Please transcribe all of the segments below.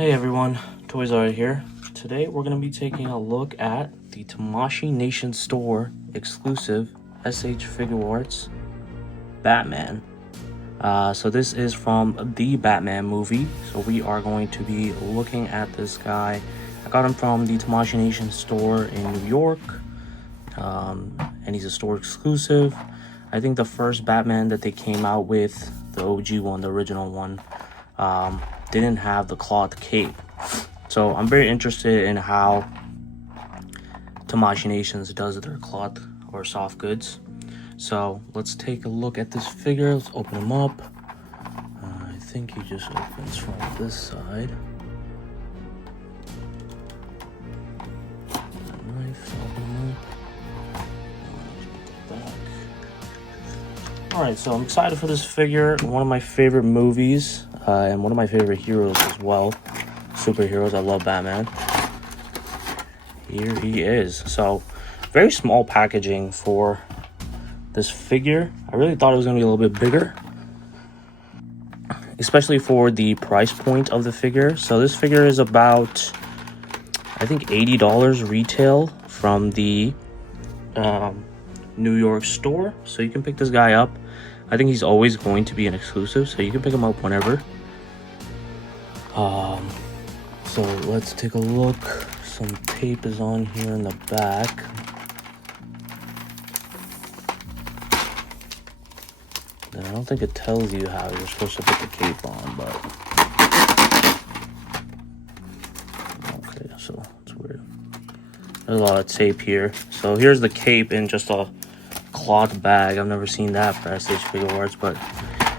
Hey everyone, Toyzart here. Today we're going to be taking a look at the Tamashii Nations store exclusive SH Figure Arts Batman. So this is from the Batman movie. So we are going to be looking at this guy. I got him from the Tamashii Nations store in New York. And he's a store exclusive. I think the first Batman that they came out with, the OG one, the original one, didn't have the cloth cape. So I'm very interested in how Tamashii Nations does their cloth or soft goods. So let's take a look at this figure. Let's open him up. I think he just opens from this side. Knife, open him up. Alright, so I'm excited for this figure. One of my favorite movies. And one of my favorite heroes as well. Superheroes, I love Batman. Here he is. So, very small packaging for this figure. I really thought it was going to be a little bit bigger. Especially for the price point of the figure. So, this figure is about, I think, $80 retail from the New York store. So, you can pick this guy up. I think he's always going to be an exclusive, so you can pick him up whenever. So let's take a look. Some tape is on here in the back. And I don't think it tells you how you're supposed to put the cape on, but okay, so it's weird. There's a lot of tape here. So here's the cape in just a cloth bag. I've never seen that for SH Figure Arts, but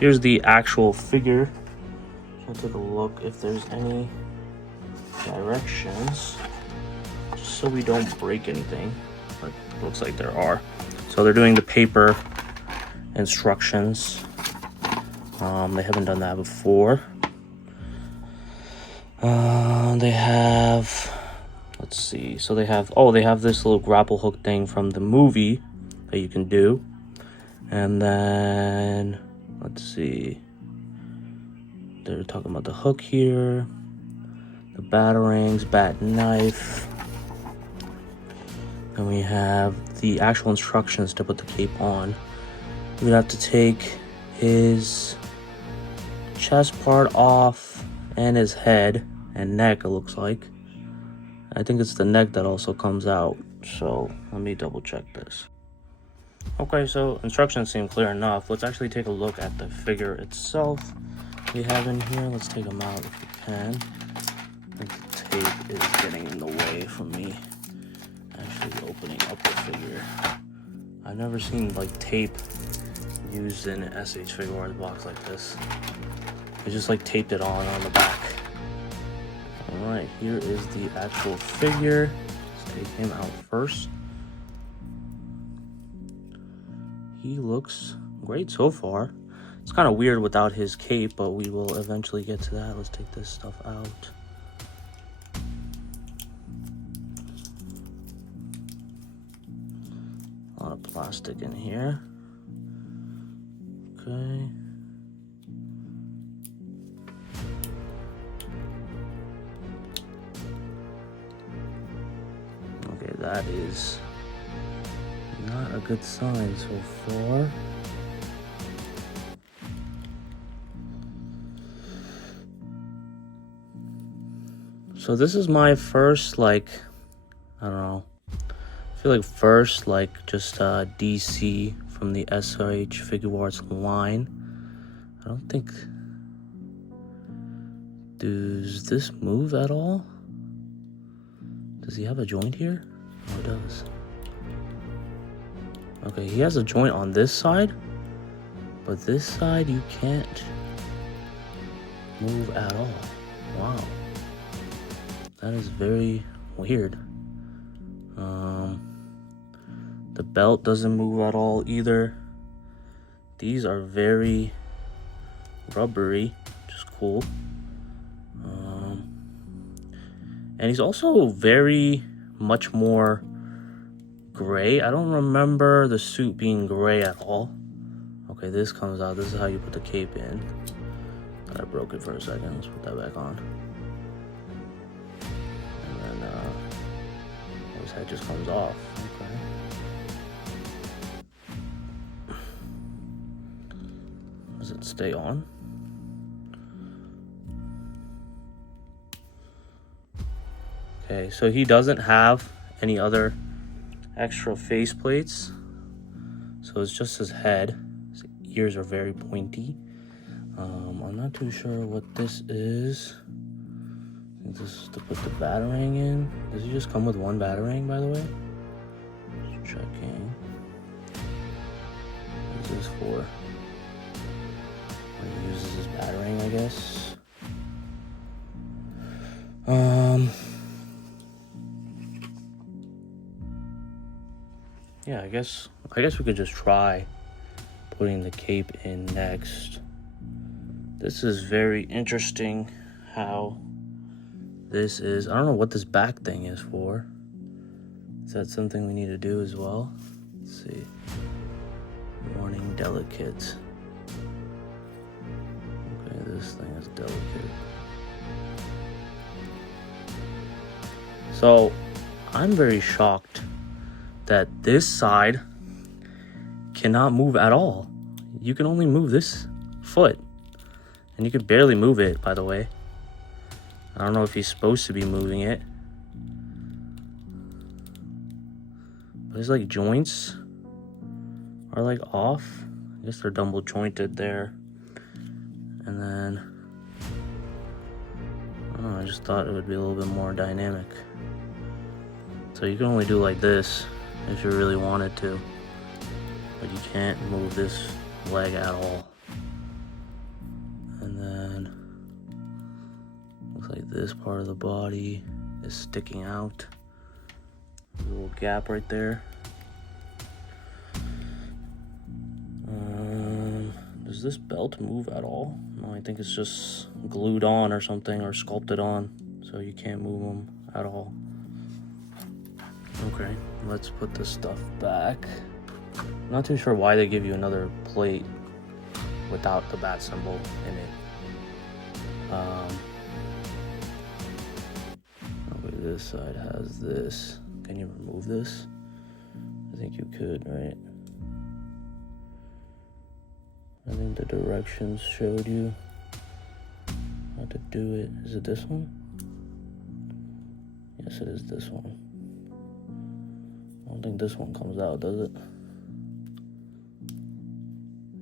here's the actual figure. I'll take a look if there's any directions, just so we don't break anything, but it looks like there are. So they're doing the paper instructions. They haven't done that before. They have, let's see, so they have this little grapple hook thing from the movie that you can do. And then let's see, they're talking about the hook here, the batarangs, bat knife. And we have the actual instructions to put the cape on. We'd have to take his chest part off and his head and neck, it looks like. I think it's the neck that also comes out. So let me double check this. Okay, so instructions seem clear enough. Let's actually take a look at the figure itself we have in here. Let's take them out if we can. I think the tape is getting in the way from me actually opening up the figure. I've never seen like tape used in an SH Figure Arts box like this. They just like taped it on the back. Alright, here is the actual figure. Let's take him out first. He looks great so far. It's kind of weird without his cape, but we will eventually get to that. Let's take this stuff out. A lot of plastic in here. Okay. Okay, that is not a good sign so far. So this is my first, like, I don't know, I feel like first, like, just DC from the SH Figure Arts line. I don't think, does this move at all? Does he have a joint here? Oh, it does. Okay, he has a joint on this side, but this side you can't move at all. Wow. That is very weird. The belt doesn't move at all either. These are very rubbery, which is cool. And he's also very much more gray. I don't remember the suit being gray at all. Okay, this comes out. This is how you put the cape in. I broke it for a second. Let's put that back on. Okay, so here is the actual figure. Let's take him out first. I broke it for a second. Let's put that back on. His head just comes off. Okay. Does it stay on? Okay, so he doesn't have any other extra face plates. So it's just his head. His ears are very pointy. I'm not too sure what this is. I think this is to put the batarang in. Does he just come with one batarang, by the way? Just checking. What is this for? When he uses his batarang, I guess. Yeah, I guess we could just try putting the cape in next. This is very interesting how this is. I don't know what this back thing is for. Is that something we need to do as well? Let's see. Morning delicate. Okay, this thing is delicate. So, I'm very shocked that this side cannot move at all. You can only move this foot. And you could barely move it, by the way. I don't know if he's supposed to be moving it. But his like joints are like off. I guess they're double jointed there. And then I don't know, I just thought it would be a little bit more dynamic. So you can only do like this if you really wanted to. But you can't move this leg at all. And then looks like this part of the body is sticking out. There's a little gap right there. Does this belt move at all? No, I think it's just glued on or something, or sculpted on, so you can't move them at all. Okay, let's put this stuff back. I'm not too sure why they give you another plate without the bat symbol in it. Okay, this side has this. Can you remove this? I think you could, right? I think the directions showed you how to do it. Is it this one? Yes, it is this one. I don't think this one comes out, does it?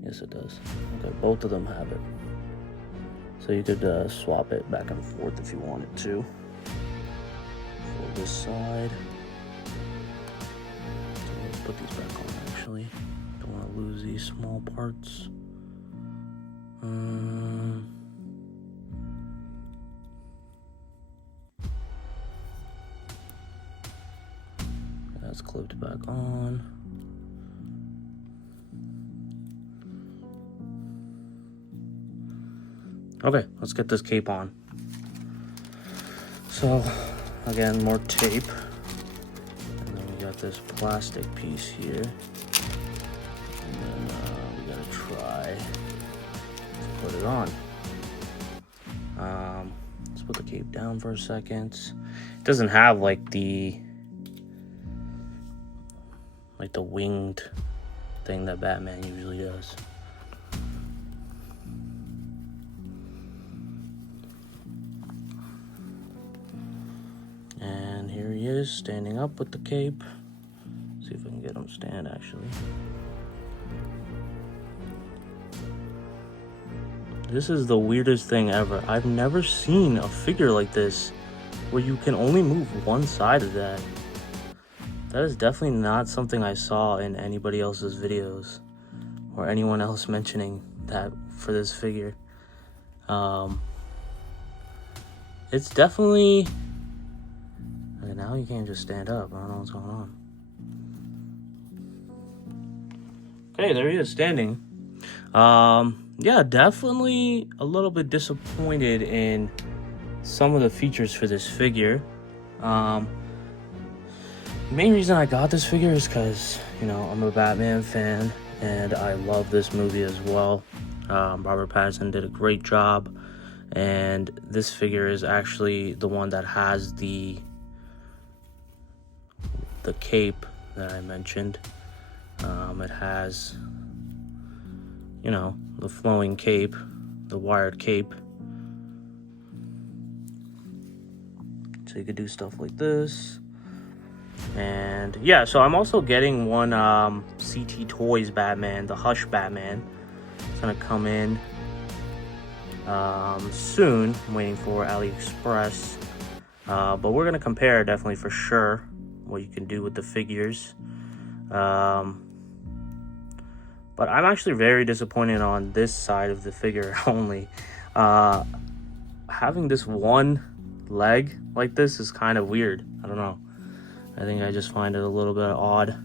Yes, it does. Okay, both of them have it. So you could swap it back and forth if you wanted to. For this side. So let's put these back on, actually. Don't want to lose these small parts. That's clipped back on. Okay, let's get this cape on. So, again, more tape. And then we got this plastic piece here. And then we gotta try to put it on. Let's put the cape down for a second. It doesn't have like the winged thing that Batman usually does. And here he is, standing up with the cape. See if I can get him to stand, actually. This is the weirdest thing ever. I've never seen a figure like this where you can only move one side of that. That is definitely not something I saw in anybody else's videos or anyone else mentioning that for this figure. It's definitely... Okay, now you can't just stand up. I don't know what's going on. Okay, there he is, standing. Yeah, definitely a little bit disappointed in some of the features for this figure. The main reason I got this figure is because, you know, I'm a Batman fan and I love this movie as well. Robert Pattinson did a great job, and this figure is actually the one that has the the cape that I mentioned. It has, you know, the flowing cape, the wired cape. So you could do stuff like this. And yeah, so I'm also getting one CT Toys Batman, the Hush Batman. It's gonna come in soon. I'm waiting for AliExpress. But we're gonna compare definitely for sure what you can do with the figures. But I'm actually very disappointed on this side of the figure only. Having this one leg like this is kind of weird. I don't know. I think I just find it a little bit odd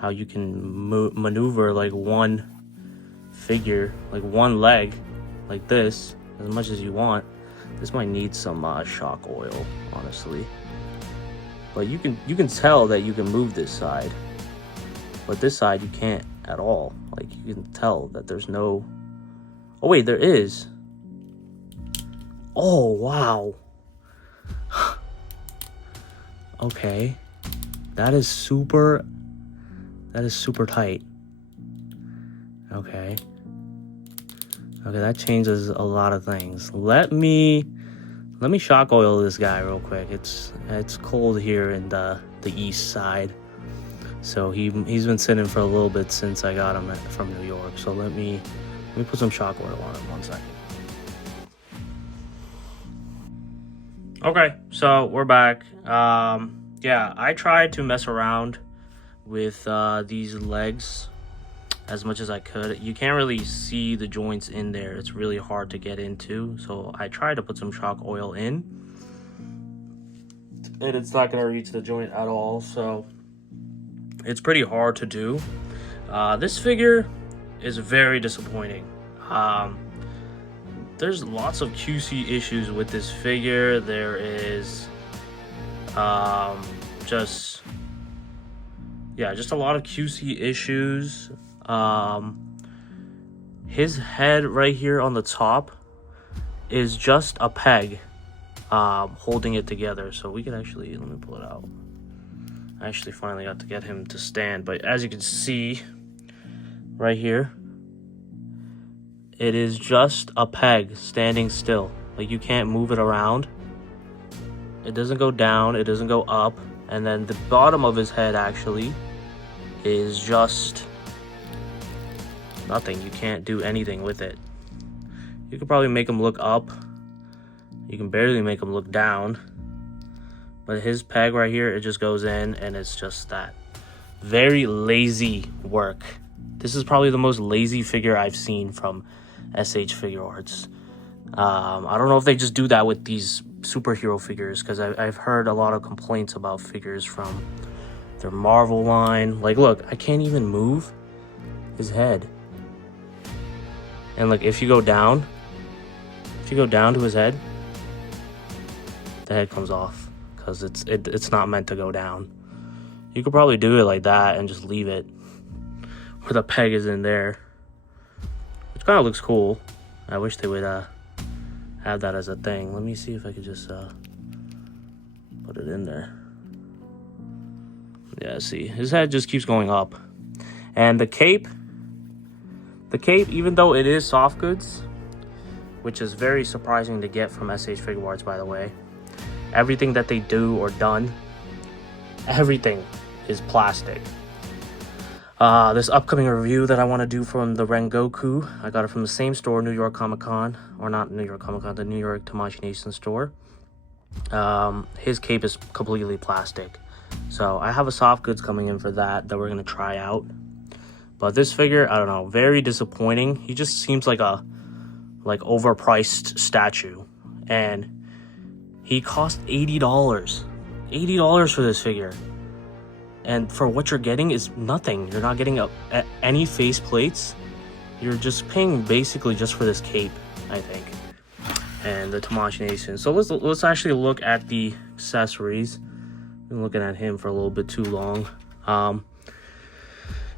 how you can maneuver like one figure, like one leg like this as much as you want. This might need some shock oil, honestly. But you can tell that you can move this side. But this side you can't at all. Like, you can tell that there's no... Oh wait, there is. Oh wow. Okay. That is super tight. Okay. Okay, that changes a lot of things. Let me shock oil this guy real quick. It's cold here in the east side. So he's been sitting for a little bit since I got him from New York. So let me put some shock oil on him. 1 second. Okay, so we're back. Yeah, I tried to mess around with these legs as much as I could. You can't really see the joints in there. It's really hard to get into. So I tried to put some shock oil in, and it's not going to reach the joint at all. So it's pretty hard to do. This figure is very disappointing. There's lots of QC issues with this figure. There is just a lot of QC issues. His head right here on the top is just a peg holding it together. So we can actually, let me pull it out. I actually finally got to get him to stand, but as you can see right here, it is just a peg standing still. Like, you can't move it around. It doesn't go down, it doesn't go up, and then the bottom of his head actually is just nothing. You can't do anything with it. You could probably make him look up. You can barely make him look down. But his peg right here, it just goes in, and it's just that. Very lazy work. This is probably the most lazy figure I've seen from SH Figure Arts. I don't know if they just do that with these superhero figures, because I've heard a lot of complaints about figures from their Marvel line. Like, look, I can't even move his head. And like, if you go down to his head, the head comes off. Because it's not meant to go down. You could probably do it like that and just leave it where the peg is in there, which kind of looks cool. I wish they would have that as a thing. Let me see if I could just put it in there. Yeah, see, his head just keeps going up. And the cape, even though it is soft goods, which is very surprising to get from SH Figure Arts, by the way. Everything that they do or done, everything is plastic. This upcoming review that I want to do from the Rengoku, I got it from the same store, New York Comic Con, or not New York Comic Con, the New York Tamashii Nations store. His cape is completely plastic. So I have a soft goods coming in for that we're going to try out. But this figure, I don't know, very disappointing. He just seems like a overpriced statue. And he cost $80. $80 for this figure. And for what you're getting is nothing. You're not getting any face plates. You're just paying basically just for this cape, I think. And the Tamashii Nations. So let's actually look at the accessories. Been looking at him for a little bit too long.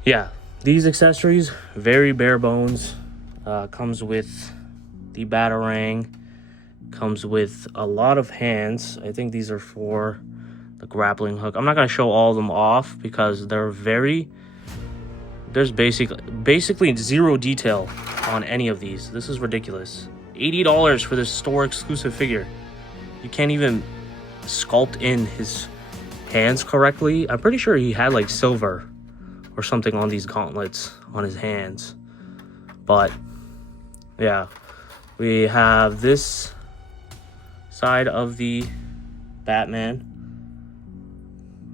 Yeah, these accessories, very bare bones. Comes with the Batarang. Comes with a lot of hands. I think these are for the grappling hook. I'm not going to show all of them off because there's basically zero detail on any of these. This is ridiculous. $80 for this store exclusive figure. You can't even sculpt in his hands correctly. I'm pretty sure he had like silver or something on these gauntlets on his hands. But yeah, we have this side of the Batman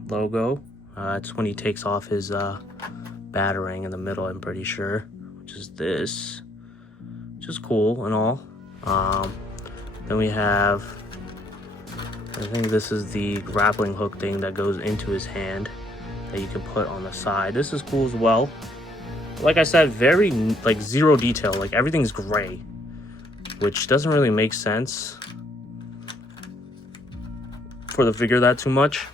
logo. It's when he takes off his batarang in the middle, I'm pretty sure, which is this, which is cool and all. Then we have, I think this is the grappling hook thing that goes into his hand that you can put on the side. This is cool as well. Like I said, very like zero detail, like everything's gray, which doesn't really make sense for the figure that too much.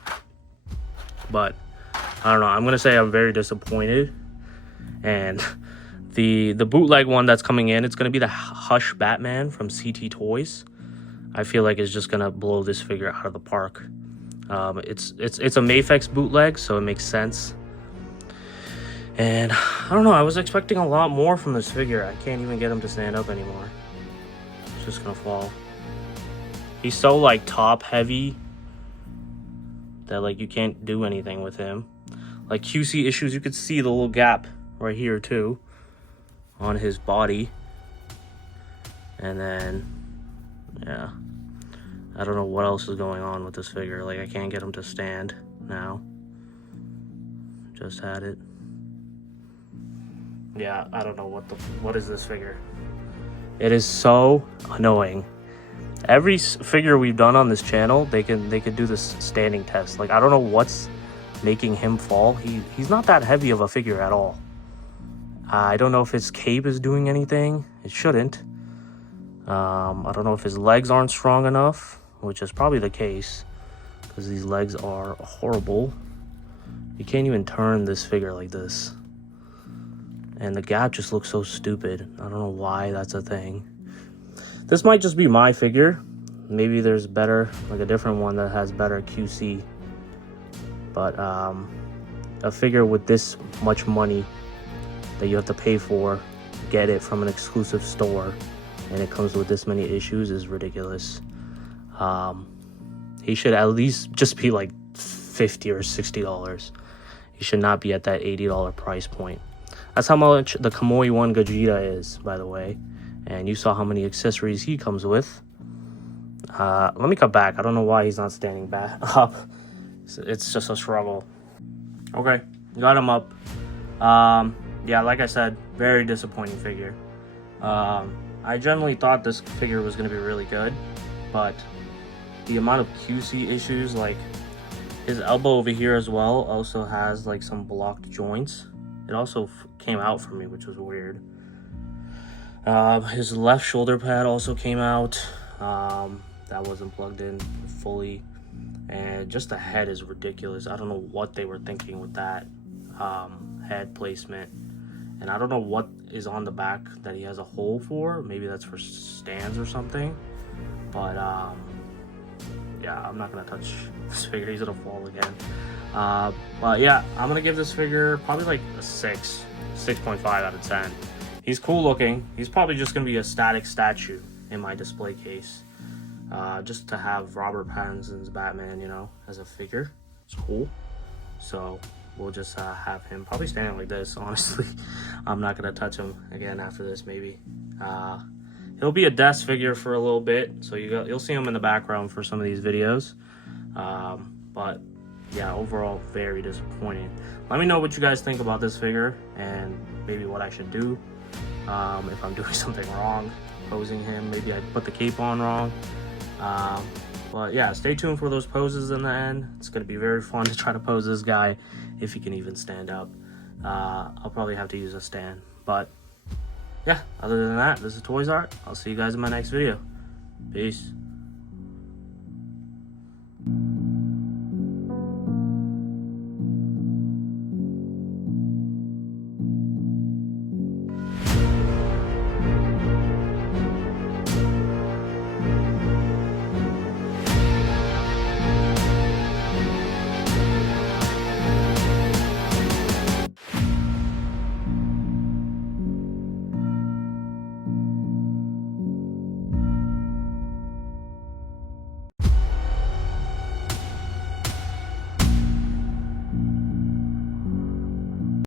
But I don't know, I'm gonna say I'm very disappointed. And the bootleg one that's coming in, it's gonna be the Hush Batman from CT Toys. I feel like it's just gonna blow this figure out of the park. It's a Mafex bootleg, so it makes sense. And I don't know, I was expecting a lot more from this figure. I can't even get him to stand up anymore. It's just gonna fall. He's so like top heavy that like you can't do anything with him. Like QC issues, you could see the little gap right here too on his body. And then yeah, I don't know what else is going on with this figure. Like I can't get him to stand now. Just had it. Yeah, I don't know what is this figure. It is so annoying. Every figure we've done on this channel, they could do this standing test. Like I don't know what's making him fall. He's not that heavy of a figure at all. I don't know if his cape is doing anything. It shouldn't. I don't know if his legs aren't strong enough, which is probably the case, because these legs are horrible. You can't even turn this figure like this. And the gap just looks so stupid. I don't know why that's a thing. This might just be my figure. Maybe there's better, like a different one that has better QC. But a figure with this much money that you have to pay for, get it from an exclusive store, and it comes with this many issues is ridiculous. He should at least just be like $50 or $60. He should not be at that $80 price point. That's how much the Kamui 1 Gogeta is, by the way. And you saw how many accessories he comes with. Let me cut back. I don't know why he's not standing back up. It's just a struggle. Okay, got him up. Yeah, like I said, very disappointing figure. I generally thought this figure was going to be really good, but the amount of QC issues, like his elbow over here as well, also has like some blocked joints. It also came out for me, which was weird. His left shoulder pad also came out. That wasn't plugged in fully. And just the head is ridiculous. I don't know what they were thinking with that head placement. And I don't know what is on the back that he has a hole for. Maybe that's for stands or something. But yeah, I'm not gonna touch this figure. He's gonna fall again. But yeah, I'm gonna give this figure probably like a 6.5 out of 10. He's cool looking. He's probably just gonna be a static statue in my display case, just to have Robert Pattinson's Batman, you know, as a figure. It's cool. So we'll just have him probably standing like this. Honestly, I'm not gonna touch him again after this. Maybe he'll be a desk figure for a little bit, so you'll see him in the background for some of these videos. But yeah, overall very disappointing. Let me know what you guys think about this figure and maybe what I should do if I'm doing something wrong posing him. Maybe I put the cape on wrong. But yeah, stay tuned for those poses in the end. It's going to be very fun to try to pose this guy if he can even stand up. I'll probably have to use a stand. But yeah, other than that, this is Toyzart. I'll see you guys in my next video. Peace.